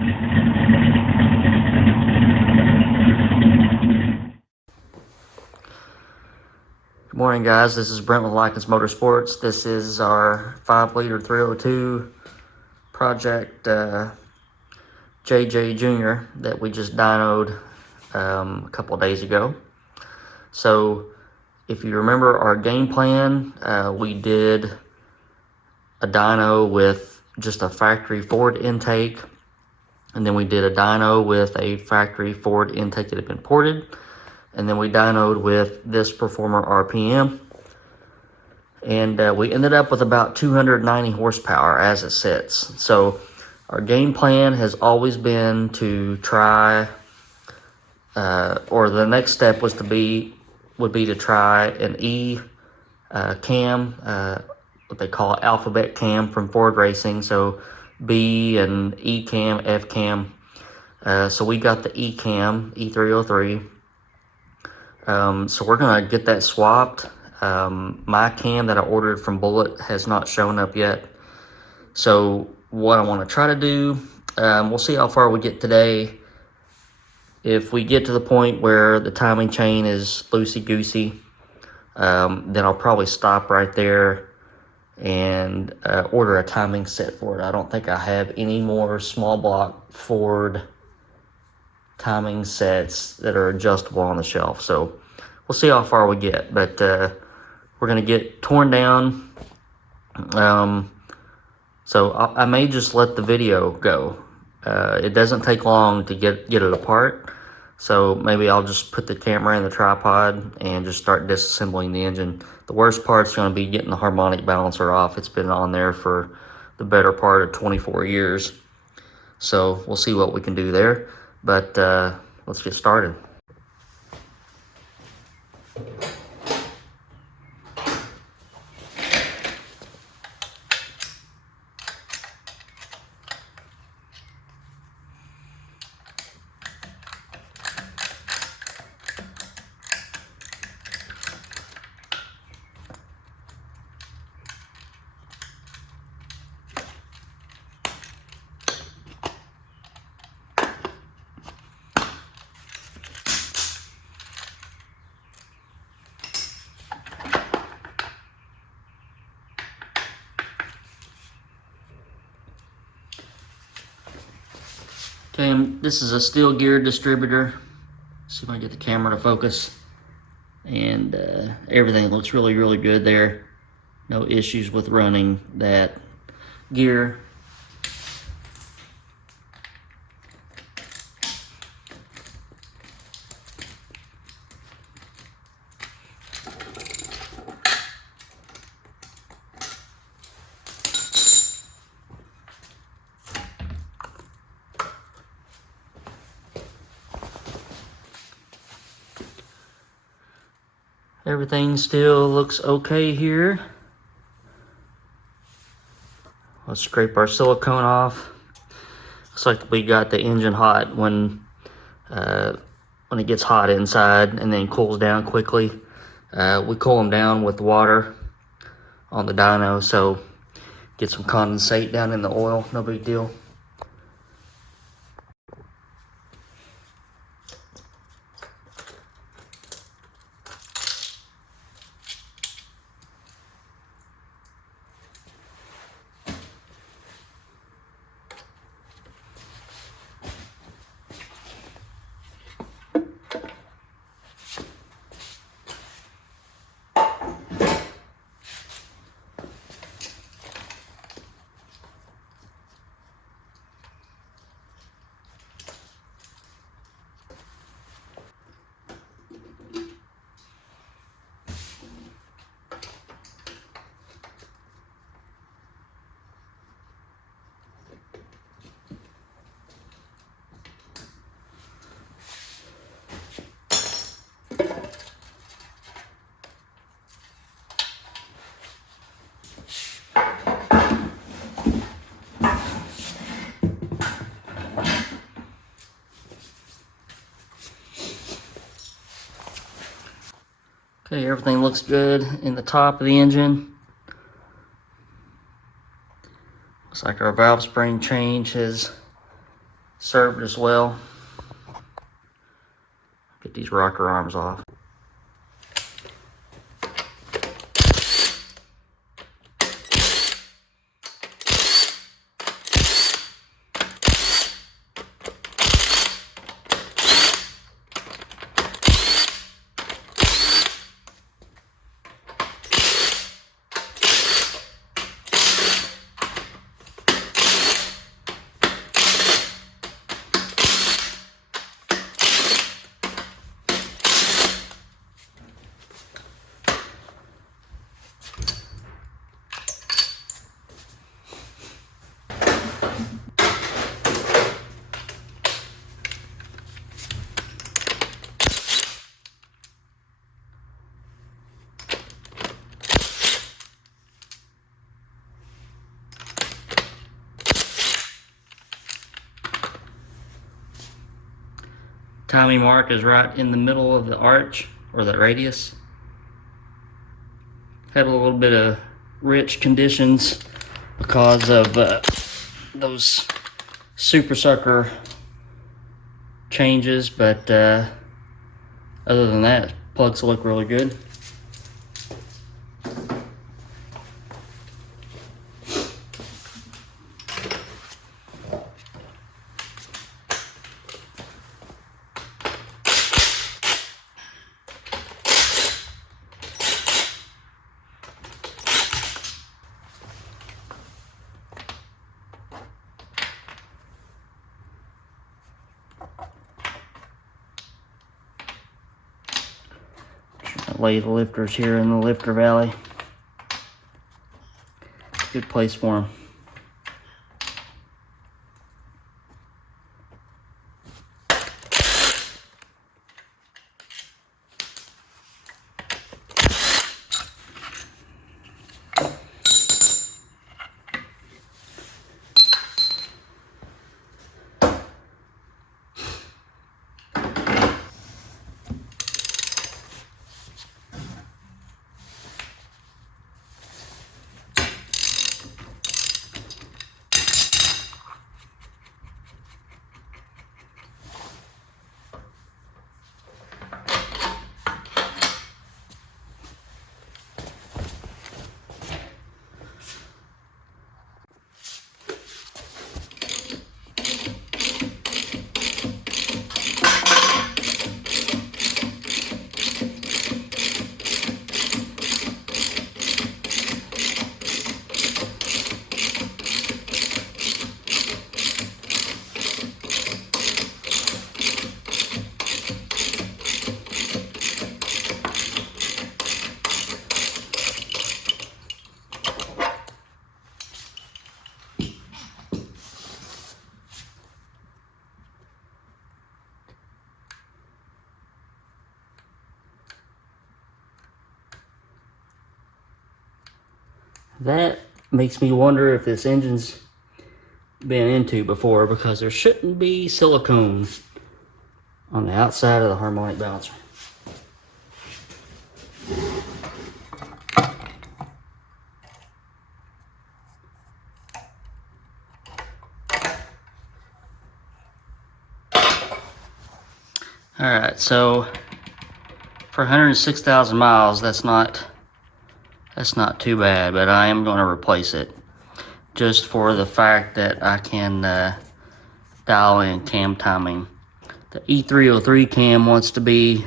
Good morning, guys. This is Brent with Lykins Motorsports. This is our 5-liter 302 project JJ Jr. that we just dynoed a couple of days ago. So if you remember our game plan, we did a dyno with just a factory Ford intake, and then we did a dyno with a factory Ford intake that had been ported, and then we dynoed with this Performer RPM, and we ended up with about 290 horsepower as it sits. So our game plan has always been to try, or the next step would be to try an E cam, what they call alphabet cam from Ford Racing. So B and E cam, F cam. So we got the E cam, E303. So we're gonna get that swapped. My cam that I ordered from Bullet has not shown up yet. So what I want to try to do, we'll see how far we get today. If we get to the point where the timing chain is loosey-goosey, then I'll probably stop right there and order a timing set for it. I don't think I have any more small block Ford timing sets that are adjustable on the shelf. So we'll see how far we get, but we're going to get torn down. So I may just let the video go. It doesn't take long to get it apart. So maybe I'll just put the camera in the tripod and just start disassembling the engine. The worst part's going to be getting the harmonic balancer off. It's been on there for the better part of 24 years. So we'll see what we can do there. But let's get started. Okay, this is a steel gear distributor. See if I can get the camera to focus. And everything looks really, really good there. No issues with running that gear. Everything still looks okay here. Let's scrape our silicone off. Looks like we got the engine hot when it gets hot inside and then cools down quickly. We cool them down with water on the dyno, so get some condensate down in the oil, no big deal. Okay, everything looks good in the top of the engine. Looks like our valve spring change has served as well. Get these rocker arms off. Timing mark is right in the middle of the arch, or the radius. Had a little bit of rich conditions because of those super sucker changes, but other than that, plugs look really good. Lay the lifters here in the lifter valley. Good place for them. That makes me wonder if this engine's been into before, because there shouldn't be silicone on the outside of the harmonic balancer. Alright, so for 106,000 miles, that's not too bad, but I am going to replace it just for the fact that I can dial in cam timing. The E303 cam wants to be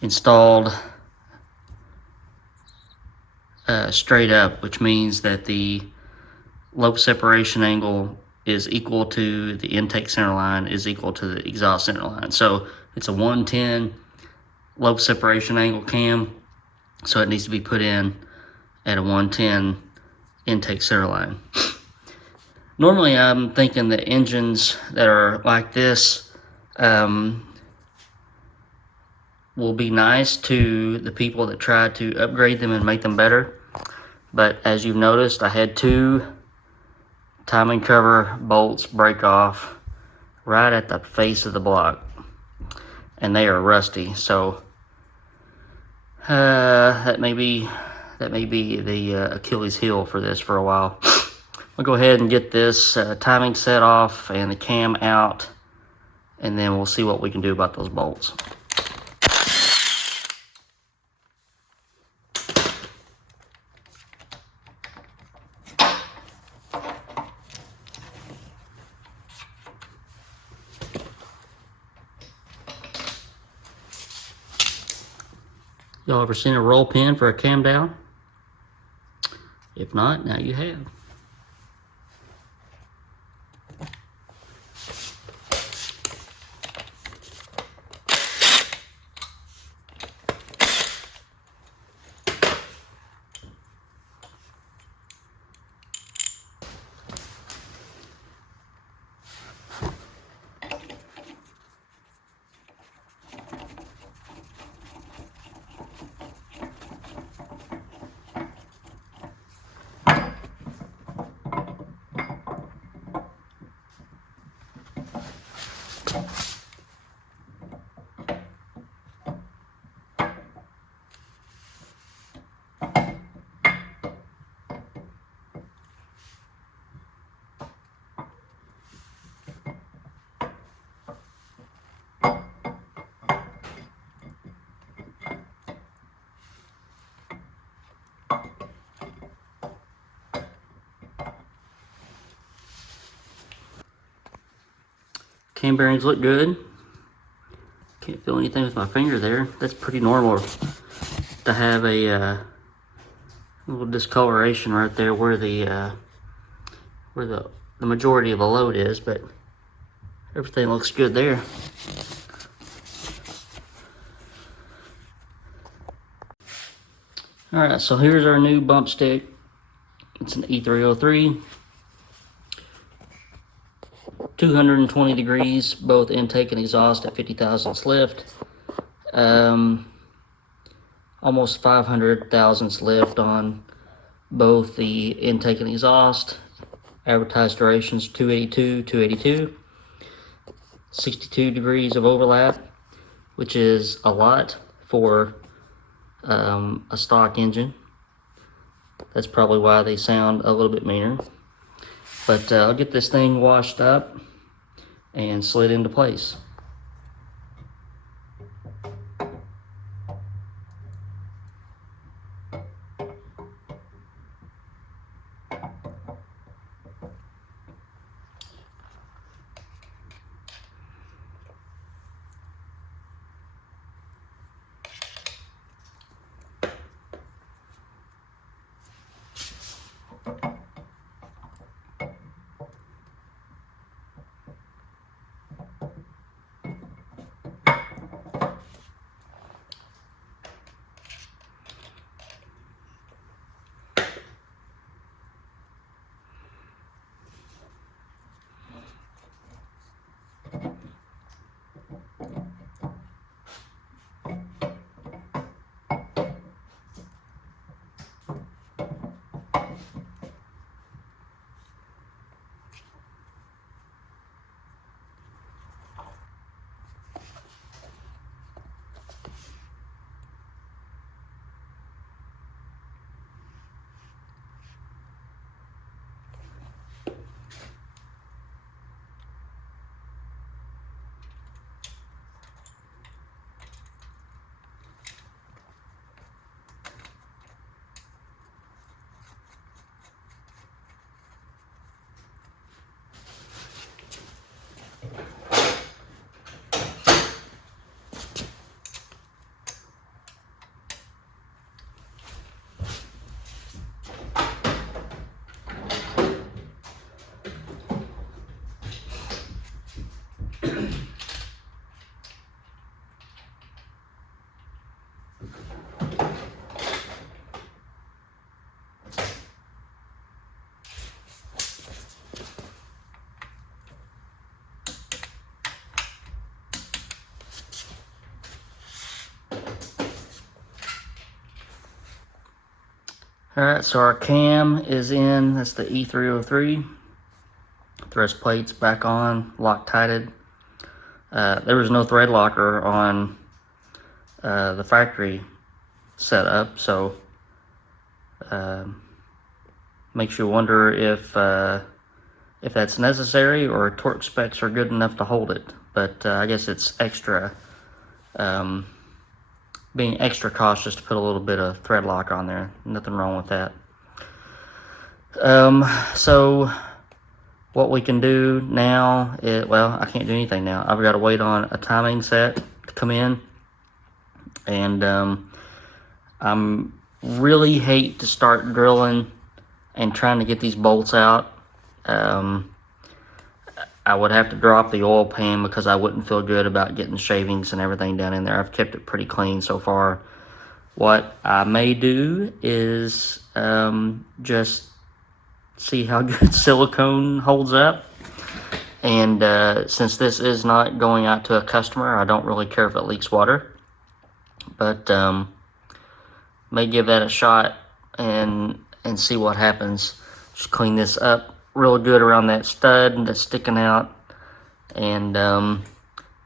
installed straight up, which means that the lobe separation angle is equal to the intake center line is equal to the exhaust center line. So it's a 110 lobe separation angle cam, so it needs to be put in at a 110 intake center line. Normally I'm thinking that engines that are like this will be nice to the people that try to upgrade them and make them better, but as you've noticed, I had two timing cover bolts break off right at the face of the block, and they are rusty. So that may be the Achilles heel for this for a while. I'll go ahead and get this timing set off and the cam out, and then we'll see what we can do about those bolts. Y'all ever seen a roll pin for a cam down? If not, now you have. Cam bearings look good. Can't feel anything with my finger there. That's pretty normal to have a little discoloration right there where the majority of the load is, but everything looks good there. All right, so here's our new bump stick. It's an E303. 220 degrees, both intake and exhaust at 50 thousandths lift. Almost 500 thousandths lift on both the intake and exhaust. Advertised durations 282, 282. 62 degrees of overlap, which is a lot for a stock engine. That's probably why they sound a little bit meaner. But I'll get this thing washed up and slid into place. Alright, so our cam is in. That's the E303. Thrust plates back on, Loctited. There was no thread locker on the factory setup, so Makes you wonder if that's necessary or torque specs are good enough to hold it. But I guess it's extra, being extra cautious to put a little bit of thread lock on there. Nothing wrong with that. So what we can do now is, well, I can't do anything now. I've got to wait on a timing set to come in. And I'm really hate to start drilling and trying to get these bolts out. I would have to drop the oil pan because I wouldn't feel good about getting shavings and everything down in there. I've kept it pretty clean so far. What I may do is just see how good silicone holds up. And since this is not going out to a customer, I don't really care if it leaks water. But may give that a shot and see what happens. Just clean this up real good around that stud that's sticking out, and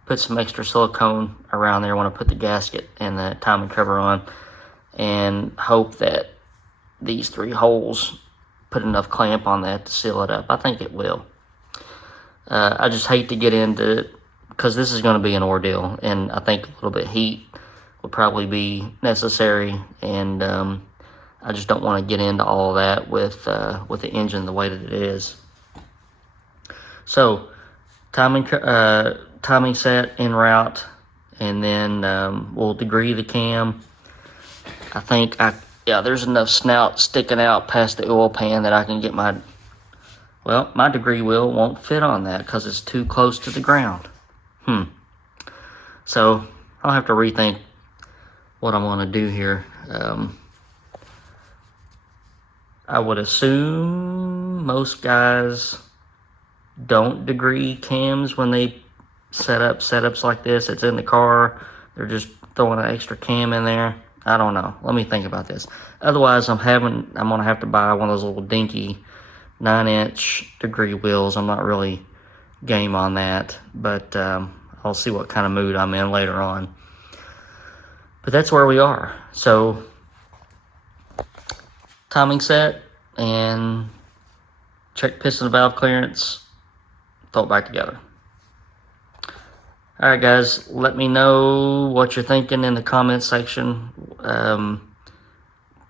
put some extra silicone around there when I put the gasket and the timing cover on, and hope that these 3 holes put enough clamp on that to seal it up. I think it will. I just hate to get into, because this is going to be an ordeal, and I think a little bit of heat would probably be necessary, and I just don't want to get into all of that with the engine the way that it is. So timing set en route, and then we'll degree the cam. I think there's enough snout sticking out past the oil pan that I can get my degree wheel won't fit on that because it's too close to the ground. So I'll have to rethink what I want to do here. I would assume most guys don't degree cams when they set up setups like this. It's in the car. They're just throwing an extra cam in there. I don't know. Let me think about this. Otherwise, I'm gonna have to buy one of those little dinky 9-inch degree wheels. I'm not really game on that, but I'll see what kind of mood I'm in later on. But that's where we are. So timing set and check piston valve clearance, throw it back together. Alright guys, let me know what you're thinking in the comments section.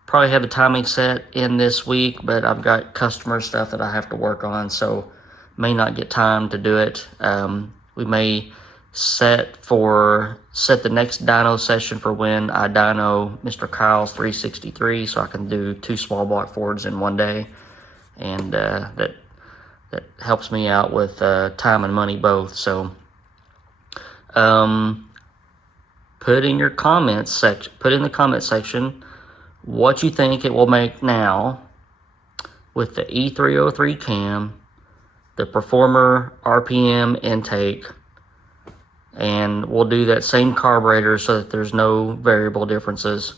Probably have the timing set in this week, but I've got customer stuff that I have to work on, so may not get time to do it. We may set the next dyno session for when I dyno Mr. Kyle's 363, so I can do 2 small block Fords in one day, and that helps me out with time and money both. So put in the comment section what you think it will make now with the E303 cam, the Performer RPM intake, and we'll do that same carburetor so that there's no variable differences,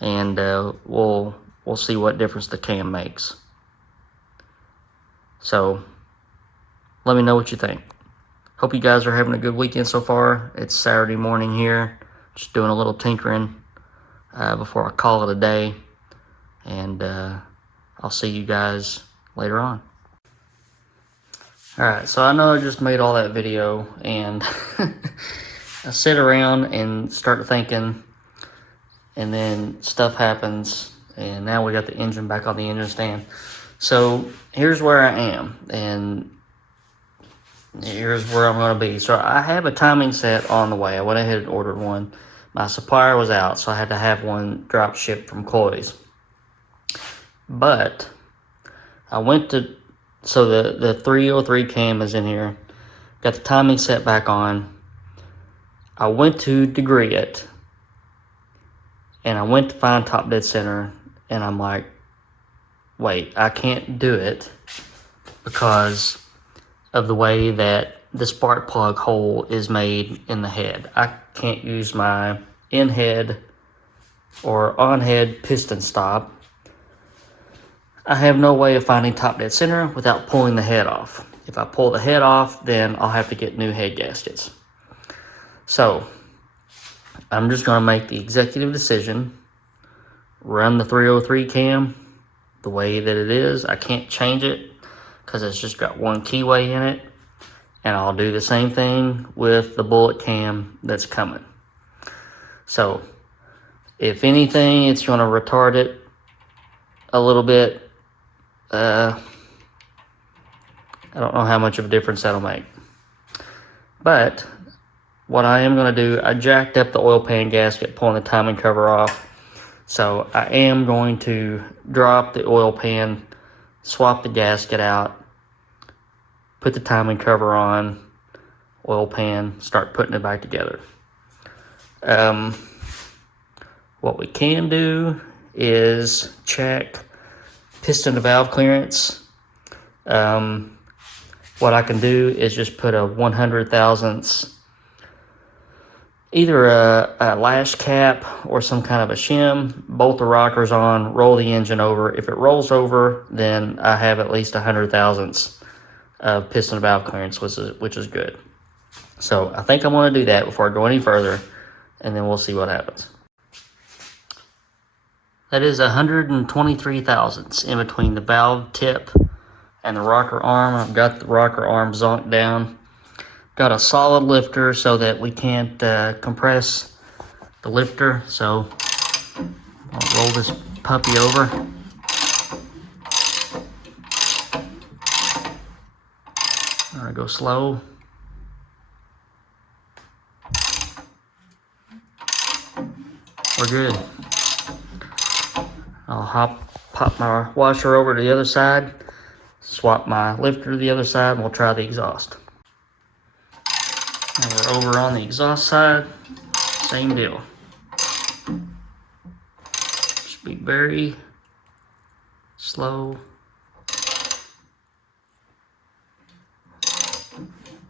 and we'll see what difference the cam makes. So let me know what you think. Hope you guys are having a good weekend so far. It's Saturday morning here, just doing a little tinkering before I call it a day, and I'll see you guys later on. Alright, so I know I just made all that video, and I sit around and start thinking, and then stuff happens, and now we got the engine back on the engine stand. So here's where I am, and here's where I'm going to be. So I have a timing set on the way. I went ahead and ordered one. My supplier was out, so I had to have one drop shipped from Coy's. But I went to, so the 303 cam is in here. Got the timing set back on. I went to degree it, and I went to find top dead center, and I'm like, wait, I can't do it because of the way that the spark plug hole is made in the head. I can't use my in-head or on-head piston stop. I have no way of finding top dead center without pulling the head off. If I pull the head off, then I'll have to get new head gaskets. So I'm just going to make the executive decision, run the 303 cam, the way that it is. I can't change it because it's just got one keyway in it. And I'll do the same thing with the bullet cam that's coming. So if anything, it's going to retard it a little bit. I don't know how much of a difference that'll make. But what I am going to do, I jacked up the oil pan gasket, pulling the timing cover off. So I am going to drop the oil pan, swap the gasket out, put the timing cover on, oil pan, start putting it back together. What we can do is check piston to valve clearance. What I can do is just put a 100 thousandths, either a lash cap or some kind of a shim, bolt the rockers on, roll the engine over. If it rolls over, then I have at least 100 thousandths of piston to valve clearance, which is good. So I think I'm going to do that before I go any further, and then we'll see what happens. That is 123 thousandths in between the valve tip and the rocker arm. I've got the rocker arm zonked down. Got a solid lifter so that we can't compress the lifter. So I'll roll this puppy over. I'm gonna go slow. We're good. I'll pop my washer over to the other side, swap my lifter to the other side, and we'll try the exhaust. Now we're over on the exhaust side, same deal. Just be very slow.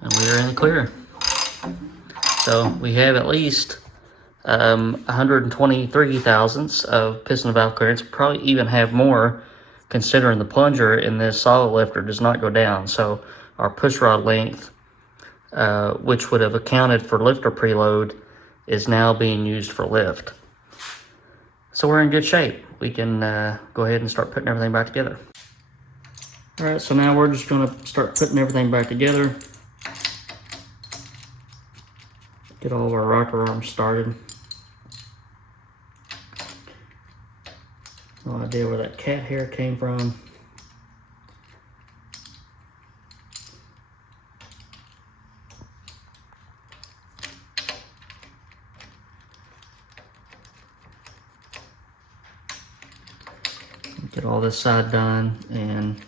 And we are in the clear. So we have at least 123 thousandths of piston valve clearance. Probably even have more, considering the plunger in this solid lifter does not go down. So our push rod length, which would have accounted for lifter preload, is now being used for lift. So we're in good shape. We can go ahead and start putting everything back together. All right, so now we're just going to start putting everything back together. Get all of our rocker arms started. No idea where that cat hair came from. Get all this side done, and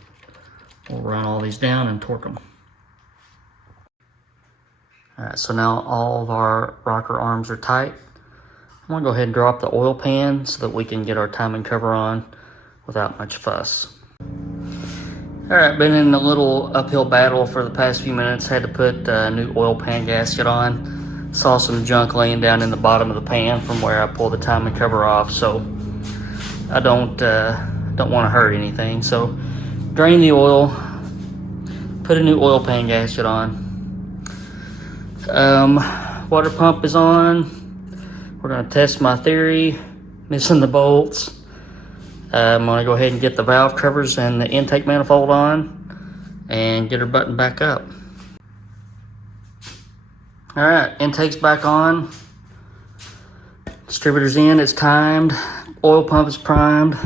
we'll run all these down and torque them. All right, so now all of our rocker arms are tight. I'm gonna go ahead and drop the oil pan so that we can get our timing cover on without much fuss. All right, been in a little uphill battle for the past few minutes. Had to put a new oil pan gasket on. Saw some junk laying down in the bottom of the pan from where I pulled the timing cover off, so I don't want to hurt anything. So drain the oil, put a new oil pan gasket on. Water pump is on. We're going to test my theory, missing the bolts. I'm going to go ahead and get the valve covers and the intake manifold on and get her buttoned back up. All right, intake's back on. Distributor's in, it's timed. Oil pump is primed.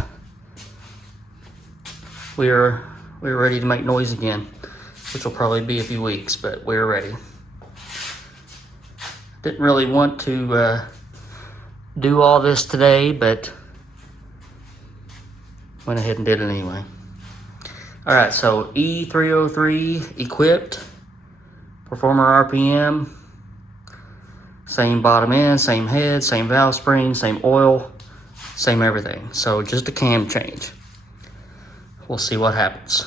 We're ready to make noise again, which will probably be a few weeks, but we're ready. Didn't really want to do all this today, but went ahead and did it anyway. All right, so E303 equipped, performer RPM, same bottom end, same head, same valve spring, same oil, same everything. So just a cam change. We'll see what happens.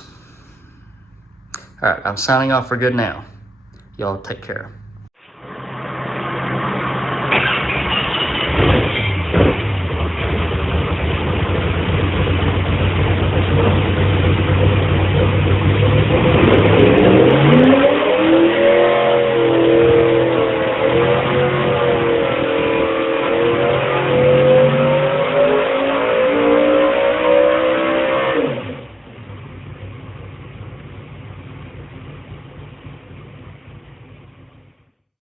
All right, I'm signing off for good now. Y'all take care.